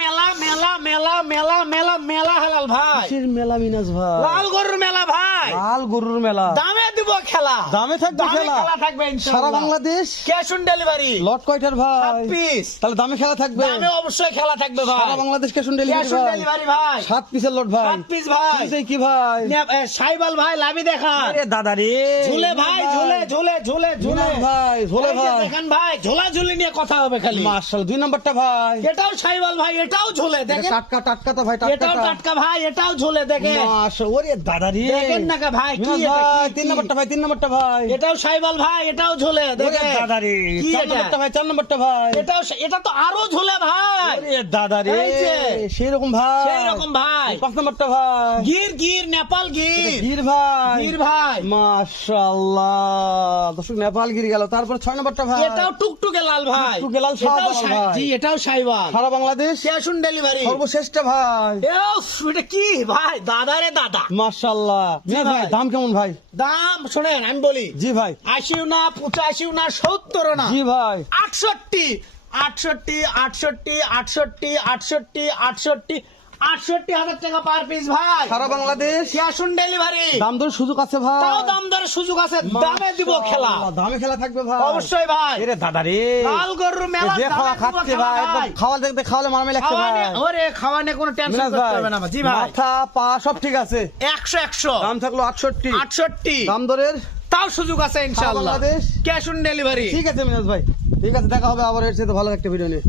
মেলা মেলা মেলা মেলা মেলা মেলা হালাল ভাই, কিসের মেলা মিনাজ ভাই? লাল গরুর মেলা ভাই, লাল গরুর মেলা। দামে দিব খেলা, দামে থাকবে খেলা? খেলা থাকবে সারা ইনশাআল্লাহ। বাংলাদেশ ক্যাশ অন ডেলিভারি, লট কয়টার ভাই? 7 পিস। তাহলে দামে খেলা থাকবে? দামে অবশ্যই খেলা থাকবে ভাই, সারা Bangladesh cash on cash on delivery delivery ভাই। 7 পিসের লট ভাই। 7 পিস ভাই। পিসে কি ভাই? সাইবাল ভাই লাভি দেখান, আরে দাদা রে, ঝুলে ভাই, ঝুলে ঝুলে ঝুলে ঝুলে মিনাজ ভাই, ঝোলে এই যে ভাই। দেখেন ভাই, ঝোলা ঝুলি নিয়ে কথা হবে খালি। মাশাআল্লাহ, 2 নাম্বারটা ভাই। এটাও সাইবাল ভাই, এটাও ঝুলে এটা দেখেন, টাটকা টাটকা তো ভাই, এটাও টাটকা। টাটকা ভাই, এটাও ঝুলে দেখেন। মাশাআল্লাহ, ওরে দাদা রে। দেখেন না কে ভাই, কি মিনাজ এটা, ভাই, কি, 3 কি? নাম্বারটা ভাই, 3 নাম্বারটা ভাই। এটাও সাইবাল ভাই, এটাও ঝুলে ওরে দেখেন। দাদা রে, কি 4 এটা? নাম্বারটা ভাই, 4 নাম্বারটা ভাই। এটাও এটা তো আরো ঝুলে ভাই, ওরে দাদা রে, এই যে। সেই রকম ভাই। সেই রকম ভাই। 5 নাম্বারটা ভাই। গির গির নেপাল গির, গির ভাই। গির ভাই। মাশাআল্লাহ, দর্শক নেপাল গির গেল। তারপর 6 নাম্বারটা ভাই। এটাও টুকটুকে লাল ভাই, টুকটুকে লাল, এটাও সাদা ভাই। জি, এটাও সাইবাল, সারা বাংলাদেশ ক্যাশ অন ডেলিভারি। সর্বশ্রেষ্ঠ ভাই। এটা কি ভাই, দাদা রে দাদা। মাশাআল্লাহ। মিনাজ ভাই, ভাই। দাম কেমন ভাই? দাম শোনেন আমি বলি, জি ভাই। 80 না 85 না 70 না, জি ভাই। 68 68 68 68 68 68 68,000 টাকা পার পিস ভাই, সারা বাংলাদেশ ক্যাশ অন ডেলিভারি। দাম দর সুযোগ আছে ভাই। তাও দাম দরের সুযোগ আছে, দামে দিব খেলা মাশাআল্লাহ, দামে খেলা থাকবে ভাই। অবশ্যই ভাই। এরে দাদা রে, লাল গরুর মেলা, যে খাওয়া দামে দিব খাচ্ছে খেলা ভাই, একদম খাওয়া দেখতে খাওয়ালে মারামারি লাগছে ভাই। ওরে খাওয়ানে কোনো টেনশন মিনাজ করতে ভাই, হবে না ভাই। জি ভাই, মাথা পা সব ঠিক আছে। 100 100 দাম থাকলো 68। 68, দাম দরের তাও সুযোগ আছে ইনশাআল্লাহ, বাংলাদেশ। Cash on delivery. ঠিক আছে মিনাজ ভাই, ঠিক আছে, দেখা হবে আবার এর সাথে ভালো একটা ভিডিও নিয়ে।